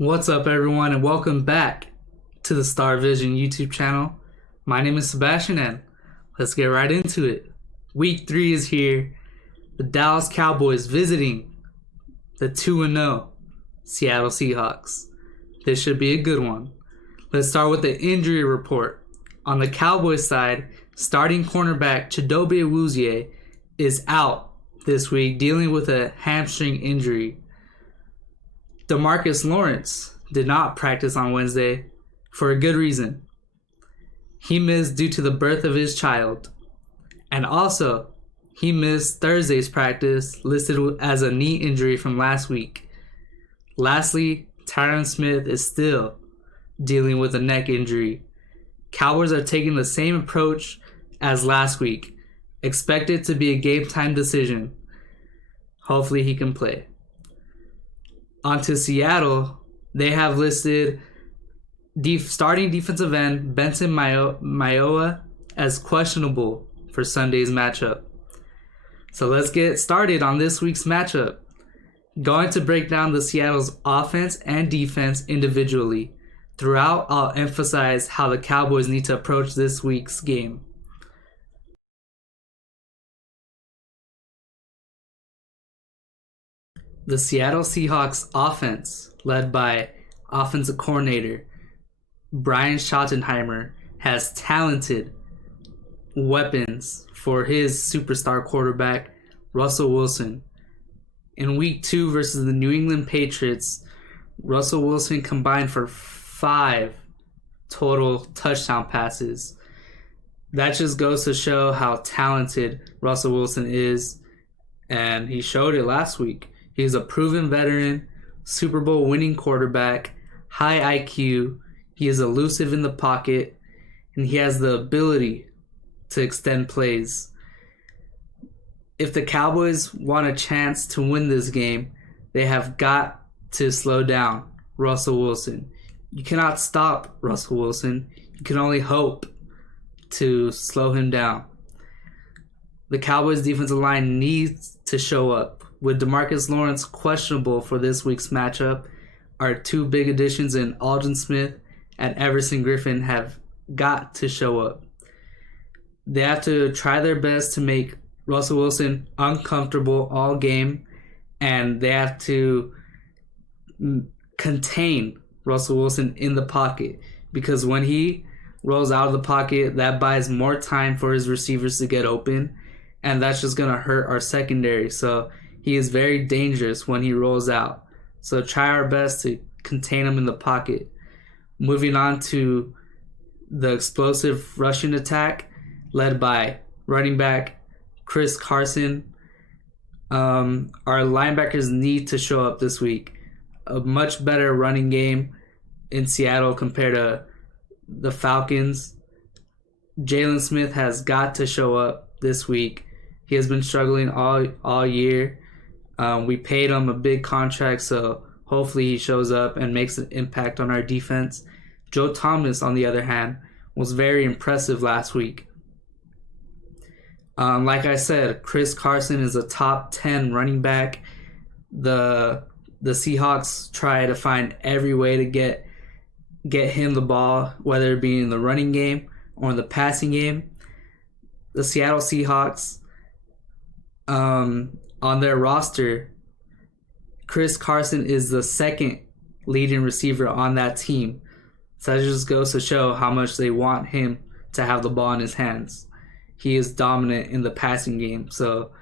What's up, everyone, and welcome back to the Star Vision YouTube channel. My name is Sebastian, and let's get right into it. Week 3 is here. The Dallas Cowboys visiting the 2-0 Seattle Seahawks. This should be a good one. Let's start with the injury report. On the Cowboys side, starting cornerback Chidobe Awuzie is out this week, dealing with a hamstring injury. DeMarcus Lawrence did not practice on Wednesday for a good reason. He missed due to the birth of his child. And also, he missed Thursday's practice, listed as a knee injury from last week. Lastly, Tyron Smith is still dealing with a neck injury. Cowboys are taking the same approach as last week. Expect it to be a game time decision. Hopefully he can play. On to Seattle, they have listed starting defensive end Benson Mayowa as questionable for Sunday's matchup. So let's get started on this week's matchup. Going to break down the Seattle's offense and defense individually. Throughout, I'll emphasize how the Cowboys need to approach this week's game. The Seattle Seahawks offense, led by offensive coordinator Brian Schottenheimer, has talented weapons for his superstar quarterback, Russell Wilson. In Week 2 versus the New England Patriots, Russell Wilson combined for 5 total touchdown passes. That just goes to show how talented Russell Wilson is, and he showed it last week. He's a proven veteran, Super Bowl winning quarterback, high IQ. He is elusive in the pocket, and he has the ability to extend plays. If the Cowboys want a chance to win this game, they have got to slow down Russell Wilson. You cannot stop Russell Wilson. You can only hope to slow him down. The Cowboys defensive line needs to show up. With DeMarcus Lawrence questionable for this week's matchup, our 2 big additions in Aldon Smith and Everson Griffin have got to show up. They have to try their best to make Russell Wilson uncomfortable all game, and they have to contain Russell Wilson in the pocket, because when he rolls out of the pocket, that buys more time for his receivers to get open, and that's just going to hurt our secondary. So he is very dangerous when he rolls out. So try our best to contain him in the pocket. Moving on to the explosive rushing attack led by running back Chris Carson. Our linebackers need to show up this week. A much better running game in Seattle compared to the Falcons. Jalen Smith has got to show up this week. He has been struggling all year. We paid him a big contract, so hopefully he shows up and makes an impact on our defense. Joe Thomas, on the other hand, was very impressive last week. Like I said, Chris Carson is a top 10 running back. The Seahawks try to find every way to get him the ball, whether it be in the running game or in the passing game. The Seattle Seahawks, on their roster, Chris Carson is the second leading receiver on that team. So that just goes to show how much they want him to have the ball in his hands. He is dominant in the passing game, so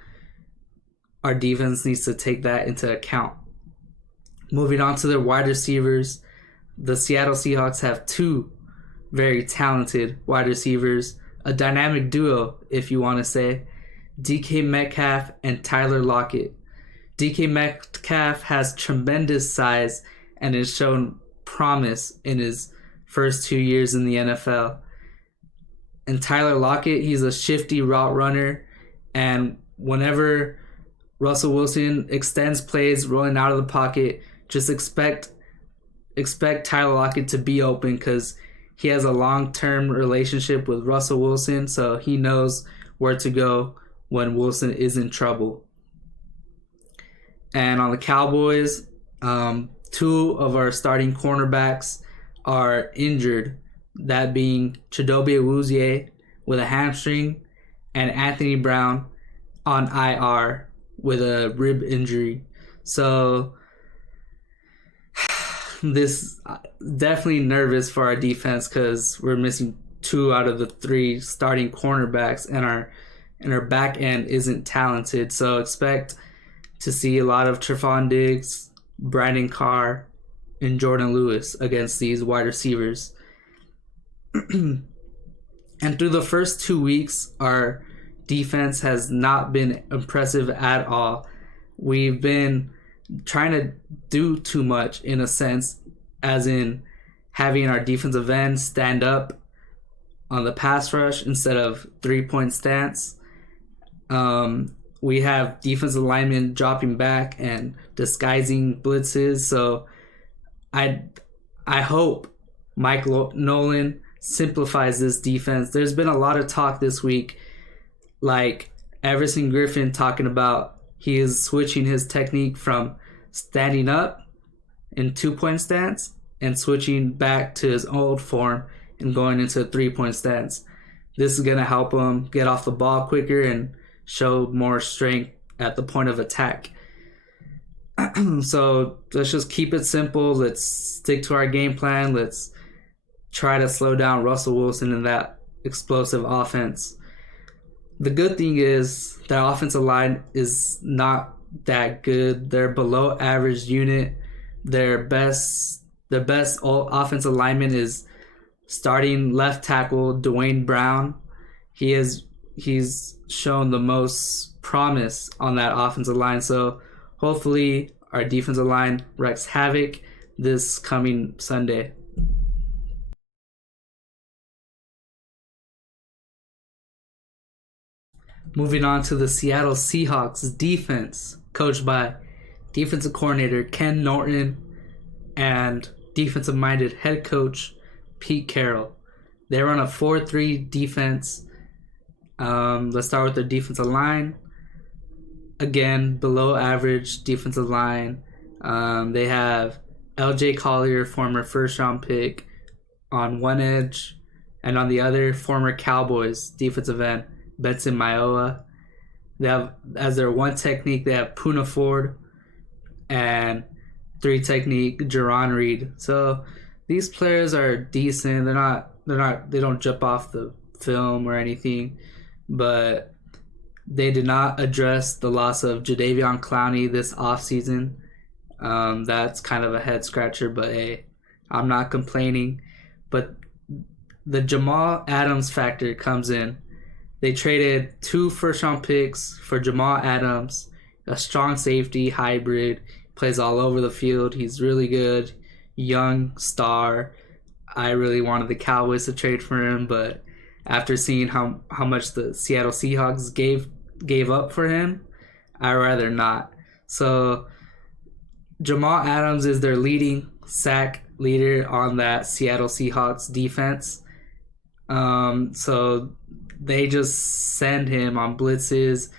our defense needs to take that into account. Moving on to their wide receivers, the Seattle Seahawks have 2 very talented wide receivers, a dynamic duo, if you want to say, DK Metcalf and Tyler Lockett. DK Metcalf has tremendous size and has shown promise in his first 2 years in the NFL. And Tyler Lockett, he's a shifty route runner, and whenever Russell Wilson extends plays rolling out of the pocket, just expect Tyler Lockett to be open, because he has a long-term relationship with Russell Wilson, so he knows where to go when Wilson is in trouble. And on the Cowboys, two of our starting cornerbacks are injured, that being Chidobe Awuzie with a hamstring and Anthony Brown on IR with a rib injury. So this definitely nervous for our defense because we're missing two out of the three starting cornerbacks, and our back end isn't talented. So expect to see a lot of Trevon Diggs, Brandon Carr, and Jordan Lewis against these wide receivers. And through the first 2 weeks, our defense has not been impressive at all. We've been trying to do too much, in a sense, as in having our defensive end stand up on the pass rush instead of 3-point stance. We have defensive linemen dropping back and disguising blitzes. So I hope Mike Nolan simplifies this defense. There's been a lot of talk this week, like Everson Griffin talking about he is switching his technique from standing up in 2-point stance and switching back to his old form and going into a 3-point stance. This is going to help him get off the ball quicker and show more strength at the point of attack. So let's just keep it simple. Let's stick to our game plan. Let's try to slow down Russell Wilson in that explosive offense. The good thing is that offensive line is not that good. They're below average unit. Their best offensive lineman is starting left tackle Dwayne Brown. He's shown the most promise on that offensive line. So hopefully our defensive line wreaks havoc this coming Sunday. Moving on to the Seattle Seahawks defense, coached by defensive coordinator Ken Norton and defensive-minded head coach Pete Carroll. They run a 4-3 defense. Let's start with their defensive line. Again, below average defensive line. They have L.J. Collier, former first-round pick, on one edge, and on the other, former Cowboys defensive end Benson Mayowa. They have, as their one technique, they have Poona Ford, and 3 technique Jerron Reed. So these players are decent. They don't jump off the film or anything, but they did not address the loss of Jadeveon Clowney this offseason. That's kind of a head scratcher, but hey, I'm not complaining. But the Jamal Adams factor comes in. They traded 2 first-round picks for Jamal Adams, a strong safety hybrid, plays all over the field. He's really good, young star. I really wanted the Cowboys to trade for him, but after seeing how much the Seattle Seahawks gave up for him, I'd rather not. So Jamal Adams is their leading sack leader on that Seattle Seahawks defense. So they just send him on blitzes.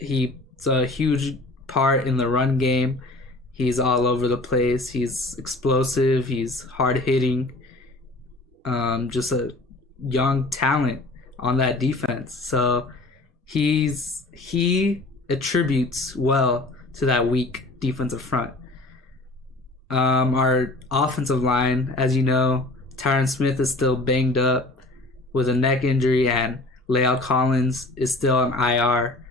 He's a huge part in the run game. He's all over the place. He's explosive. He's hard-hitting. Just a young talent on that defense. So he attributes well to that weak defensive front. Our offensive line, as you know, Tyron Smith is still banged up with a neck injury, and La'el Collins is still on IR,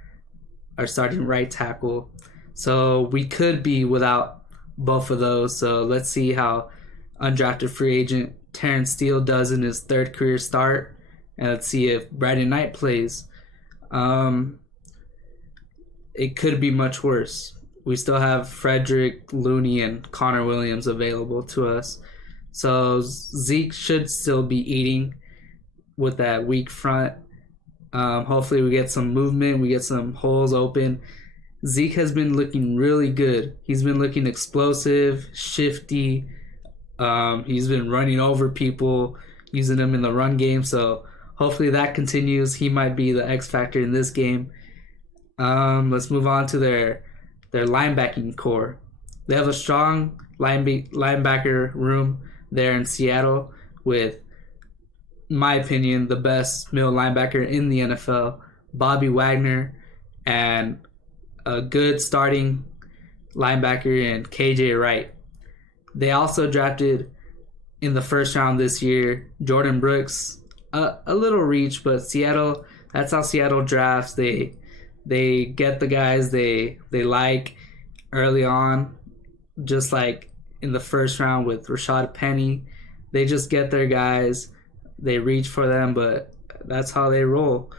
our starting right tackle. So we could be without both of those. So let's see how undrafted free agent Terrence Steele does in his 3rd career start, and let's see if Brandon Knight plays. It could be much worse. We still have Frederick Looney and Connor Williams available to us. So Zeke should still be eating with that weak front. Hopefully we get some movement, we get some holes open. Zeke has been looking really good. He's been looking explosive, shifty. He's been running over people, using them in the run game. So hopefully that continues. He might be the X factor in this game. Let's move on to their linebacking core. They have a strong linebacker room there in Seattle with, in my opinion, the best middle linebacker in the NFL, Bobby Wagner, and a good starting linebacker in KJ Wright. They also drafted in the first round this year Jordan Brooks, a little reach, but Seattle, that's how Seattle drafts. They get the guys they like early on, just like in the first round with Rashad Penny. They just get their guys, they reach for them, but that's how they roll.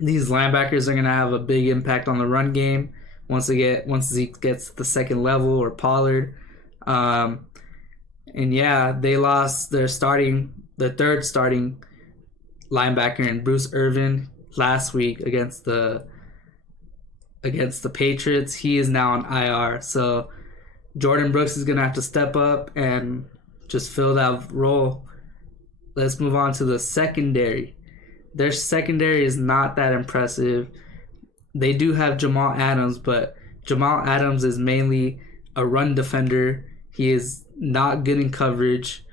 These linebackers are going to have a big impact on the run game once Zeke gets to the second level, or Pollard. And yeah, they lost their third starting linebacker in Bruce Irvin last week against the Patriots. He is now on IR, so Jordan Brooks is going to have to step up and just fill that role. Let's move on to the secondary. Their secondary is not that impressive. They do have Jamal Adams, but Jamal Adams is mainly a run defender. He is not good in coverage.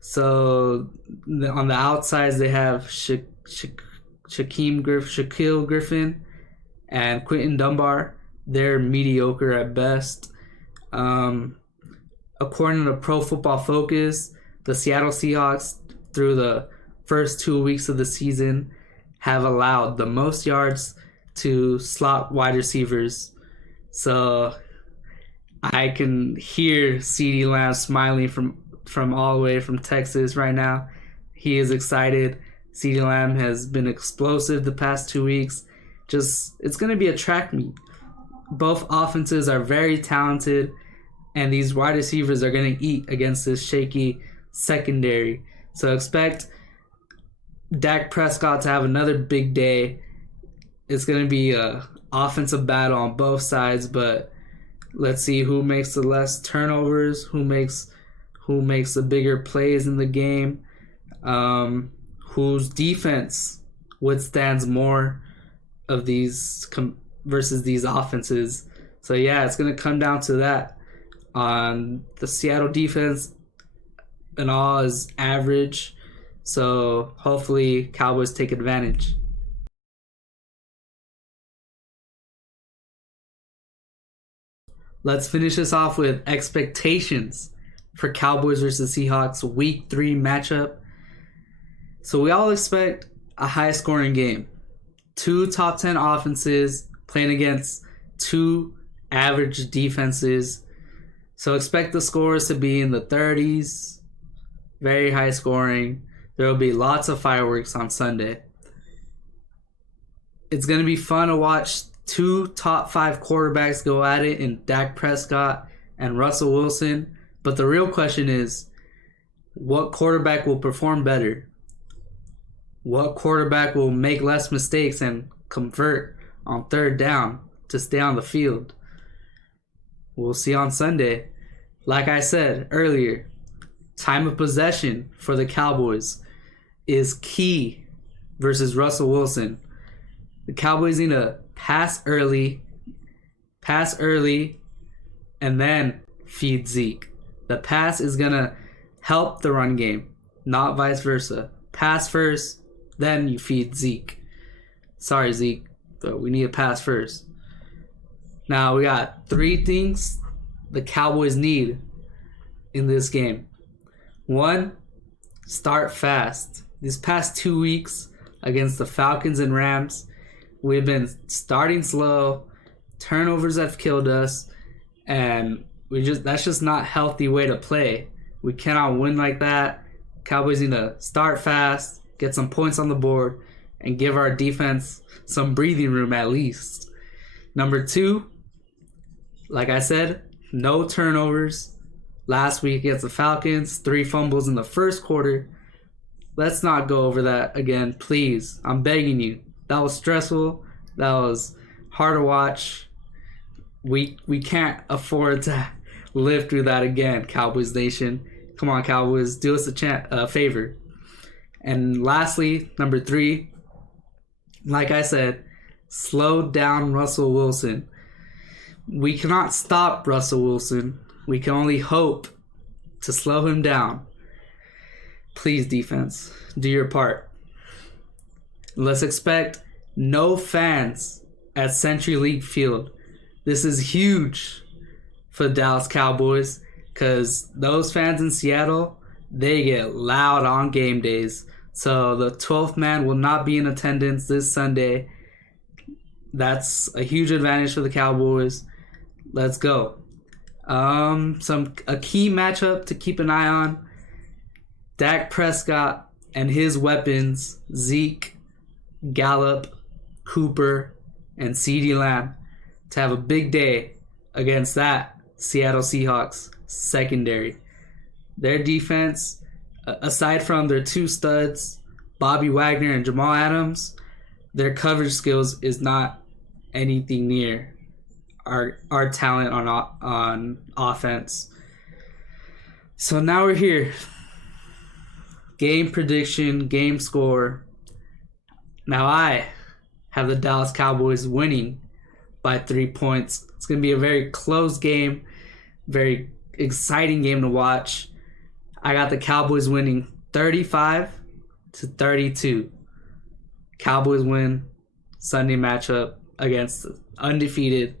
So on the outsides, they have Shaquille Griffin and Quentin Dunbar. They're mediocre at best. According to Pro Football Focus, the Seattle Seahawks, through the first 2 weeks of the season, have allowed the most yards to slot wide receivers. So I can hear CeeDee Lamb smiling from all the way from Texas right now. He is excited. CeeDee Lamb has been explosive the past 2 weeks. It's going to be a track meet. Both offenses are very talented, and these wide receivers are going to eat against this shaky secondary. So expect Dak Prescott to have another big day. It's going to be a offensive battle on both sides, but let's see who makes the less turnovers, who makes the bigger plays in the game, whose defense withstands more of these versus these offenses. So yeah, it's going to come down to that. The Seattle defense and all is average, so hopefully Cowboys take advantage. Let's finish this off with expectations for Cowboys versus Seahawks Week 3 matchup. So we all expect a high-scoring game. 2 top 10 offenses playing against 2 average defenses. So expect the scores to be in the 30s, very high scoring. There will be lots of fireworks on Sunday. It's going to be fun to watch 2 top 5 quarterbacks go at it in Dak Prescott and Russell Wilson. But the real question is, what quarterback will perform better? What quarterback will make less mistakes and convert on third down to stay on the field? We'll see on Sunday. Like I said earlier, time of possession for the Cowboys is key versus Russell Wilson. The Cowboys need to pass early, and then feed Zeke. The pass is going to help the run game, not vice versa. Pass first, then you feed Zeke. Sorry, Zeke, but we need to pass first. Now, we got 3 things the Cowboys need in this game. 1, start fast. These past 2 weeks against the Falcons and Rams, we've been starting slow. Turnovers have killed us, and that's just not a healthy way to play. We cannot win like that. Cowboys need to start fast, get some points on the board, and give our defense some breathing room at least. Number 2, like I said, no turnovers. Last week against the Falcons, 3 fumbles in the first quarter. Let's not go over that again, please. I'm begging you. That was stressful. That was hard to watch. We can't afford to live through that again, Cowboys Nation. Come on, Cowboys, do us a favor. And lastly, number 3, like I said, slow down Russell Wilson. We cannot stop Russell Wilson. We can only hope to slow him down. Please, defense, do your part. Let's expect no fans at CenturyLink Field. This is huge for the Dallas Cowboys because those fans in Seattle, they get loud on game days. So the 12th man will not be in attendance this Sunday. That's a huge advantage for the Cowboys. Let's go. A key matchup to keep an eye on. Dak Prescott and his weapons, Zeke, Gallup, Cooper, and CeeDee Lamb, to have a big day against that Seattle Seahawks secondary. Their defense, aside from their two studs, Bobby Wagner and Jamal Adams, their coverage skills is not anything near our talent on offense. So now we're here. Game prediction, game score. Now I have the Dallas Cowboys winning by 3 points. It's going to be a very close game, very exciting game to watch. I got the Cowboys winning 35-32. Cowboys win Sunday matchup against the undefeated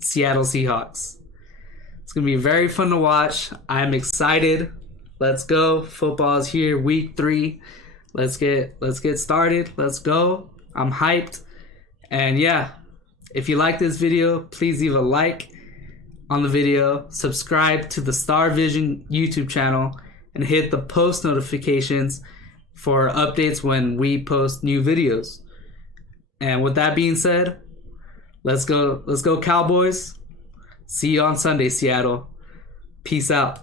Seattle Seahawks. It's going to be very fun to watch. I'm excited. Let's go. Football is here, week 3. Let's get started. Let's go. I'm hyped. And yeah, if you like this video, please leave a like on the video, subscribe to the Star Vision YouTube channel, and hit the post notifications for updates when we post new videos. And with that being said, let's go Cowboys. See you on Sunday, Seattle. Peace out.